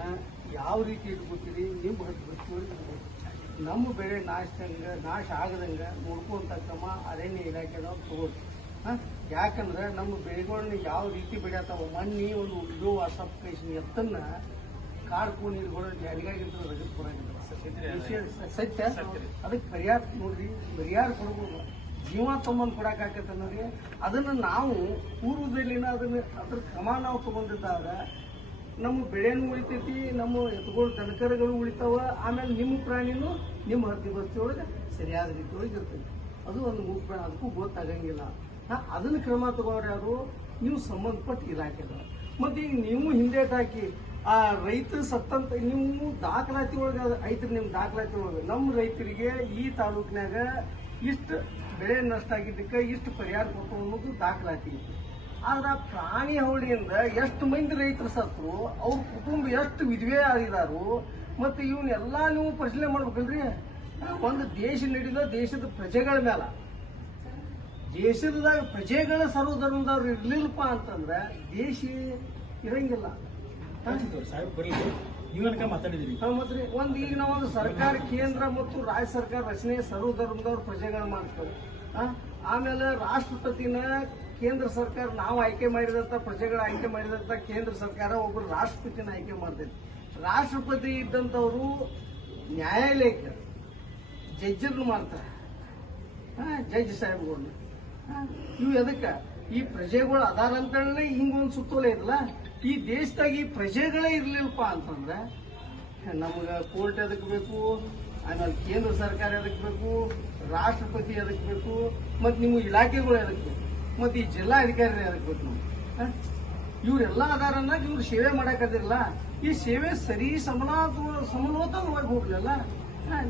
ಬೆಳೆನ ಯಾವ ರೀತಿ ಇಟ್ಕೋತೀರಿ ನಿಮ್ಮ ನಮ್ಮ ಬೆಳೆ ನಾಶ ಆಗದಂಗೆ ನೋಡ್ಕೊಂತ ಕ್ರಮ ಅರಣ್ಯ ಇಲಾಖೆದವ್ರು ತಗೋರಿ. ಯಾಕಂದ್ರೆ ನಮ್ಮ ಬೆಳೆಗಳನ್ನ ಯಾವ ರೀತಿ ಬೆಳೆಯತ್ತಾವ ಮಣ್ಣಿ ಒಂದು ವಿಡಿಯೋ ವಾಟ್ಸಪ್ಲಿಕೇಶನ್ ಎತ್ತನ್ನ ಕಾಡ್ಕೊಂಡು ನೀರುಗಳು ಜಾರಿಗಾಗಿರ್ತದೆ ರಗತ್ ಬರಾಗಿರ್ತದೆ ಸತ್ಯ. ಅದಕ್ಕೆ ಪರಿಹಾರ ನೋಡ್ರಿ, ಪರಿಹಾರ ಕೊಡ್ಬೋದು. ಜೀವ ತಮ್ಮನ್ನು ಕೊಡಕ್ಕಾಗತ್ತೆ ಅನ್ನೋರಿಗೆ ಅದನ್ನು ನಾವು ಪೂರ್ವದಲ್ಲಿನ ಅದ್ರ ಕ್ರಮ ನಾವು ತಗೊಂಡಿದ್ದಾಗ ನಮ್ಮ ಬೆಳೆನೂ ಉಳಿತೈತಿ, ನಮ್ಮ ಎತ್ತುಗಳು ದನಕರಗಳು ಉಳಿತಾವ, ಆಮೇಲೆ ನಿಮ್ಮ ಪ್ರಾಣಿನೂ ನಿಮ್ಮ ಹದ್ದಿ ಬಸ್ತಿಯೊಳಗೆ ಸರಿಯಾದ ರೀತಿ ಒಳಗೆ ಇರ್ತೈತಿ. ಅದು ಒಂದು ಮುಖ್ಯ, ಅದಕ್ಕೂ ಗೊತ್ತಾಗಂಗಿಲ್ಲ. ಅದನ್ನ ಕ್ರಮ ತಗೋರು ಯಾರು? ನೀವು ಸಂಬಂಧಪಟ್ಟ ಇಲಾಖೆದ. ಮತ್ತೆ ಈಗ ನೀವು ಹಿಂದೇಟ್ ಹಾಕಿ ಆ ರೈತರು ಸತ್ತಂತ ನೀವು ದಾಖಲಾತಿ ಒಳಗೆ ಐತ್ರಿ. ನಿಮ್ಮ ದಾಖಲಾತಿ ಒಳಗೆ ನಮ್ಮ ರೈತರಿಗೆ ಈ ತಾಲೂಕಿನಾಗ ಇಷ್ಟು ಬೆಳೆ ನಷ್ಟ ಆಗಿದ್ದಕ್ಕೆ ಇಷ್ಟು ಪರಿಹಾರ ಕೊಟ್ಟು ಅನ್ನೋದು ದಾಖಲಾತಿ ಐತಿ. ಆದ್ರೆ ಪ್ರಾಣಿ ಹವಳಿಯಿಂದ ಎಷ್ಟು ಮಂದಿ ರೈತರು ಸತ್ರು, ಅವ್ರ ಕುಟುಂಬ ಎಷ್ಟು ವಿಧವೆ ಆಗಿದಾರು, ಮತ್ತೆ ಇವನ್ನೆಲ್ಲ ನೀವು ಪರಿಶೀಲನೆ ಮಾಡ್ಬೇಕಲ್ರಿ. ಒಂದು ದೇಶ ನಡೆದ ದೇಶದ ಪ್ರಜೆಗಳ ಮೇಲೆ, ದೇಶದಾಗ ಪ್ರಜೆಗಳ ಸರ್ವಧರ್ಮದವ್ರು ಇರ್ಲಿಲ್ಲಪ್ಪ ಅಂತಂದ್ರೆ ದೇಶ ಇರಂಗಿಲ್ಲ. ಮತ್ತೆ ಒಂದು ಈಗ ನಾವೊಂದು ಸರ್ಕಾರ ಕೇಂದ್ರ ಮತ್ತು ರಾಜ್ಯ ಸರ್ಕಾರ ರಚನೆ ಸರ್ವಧರ್ಮದವ್ರು ಪ್ರಜೆಗಳು ಮಾಡ್ತಾರೆ. ಆಮೇಲೆ ರಾಷ್ಟ್ರಪತಿನ ಕೇಂದ್ರ ಸರ್ಕಾರ ನಾವು ಆಯ್ಕೆ ಮಾಡಿದಂತ ಪ್ರಜೆಗಳ ಆಯ್ಕೆ ಮಾಡಿದಂತ ಕೇಂದ್ರ ಸರ್ಕಾರ ಒಬ್ಬರು ರಾಷ್ಟ್ರಪತಿನ ಆಯ್ಕೆ ಮಾಡ್ತೈತಿ. ರಾಷ್ಟ್ರಪತಿ ಇದ್ದಂಥವ್ರು ನ್ಯಾಯಾಲಯಕ್ಕೆ ಜಡ್ಜರ್ನು ಮಾಡ್ತಾರೆ, ಜಡ್ಜ್ ಸಾಹೇಬ್ಗಳನ್ನ. ಇವು ಎದಕ್ಕೆ? ಈ ಪ್ರಜೆಗಳು ಅದಾರ ಅಂತೇಳಿ ಹಿಂಗೊಂದು ಸುತ್ತೋಲೆ ಇರಲ್ಲ. ಈ ದೇಶದಾಗ ಈ ಪ್ರಜೆಗಳೇ ಇರ್ಲಿಲ್ಲಪ್ಪ ಅಂತಂದ್ರೆ ನಮ್ಗೆ ಕೋರ್ಟ್ ಎದಕ್ ಬೇಕು, ಆಮೇಲೆ ಕೇಂದ್ರ ಸರ್ಕಾರ ಎದಕ್ ಬೇಕು, ರಾಷ್ಟ್ರಪತಿ ಎದಕ್ ಬೇಕು, ಮತ್ತು ನಿಮ್ಮ ಇಲಾಖೆಗಳು ಎದಕ್ ಬೇಕು, ಮತ್ತು ಈ ಜಿಲ್ಲಾಧಿಕಾರಿ ಎದಕ್ ಬೇಕು? ನಮ್ಗೆ ಇವರೆಲ್ಲ ಅದಾರನ್ನ ಇವ್ರು ಸೇವೆ ಮಾಡಕದಿರಲ್ಲ. ಈ ಸೇವೆ ಸರಿ ಸಮನ್ವತವಾಗಿ ಹೋಗ್ಲಿಲ್ಲ.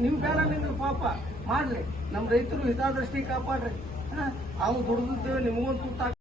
ನೀವು ಬೇಡ, ನಿಮ್ಗೆ ಪಾಪ ಮಾಡ್ಲಿ, ನಮ್ಮ ರೈತರು ಹಿತಾದೃಷ್ಟಿ ಕಾಪಾಡ್ರಿ. ಅವ್ನು ದುಡಿದಿದ್ದೇವೆ ನಿಮಗೊಂದು ತುತ್ತ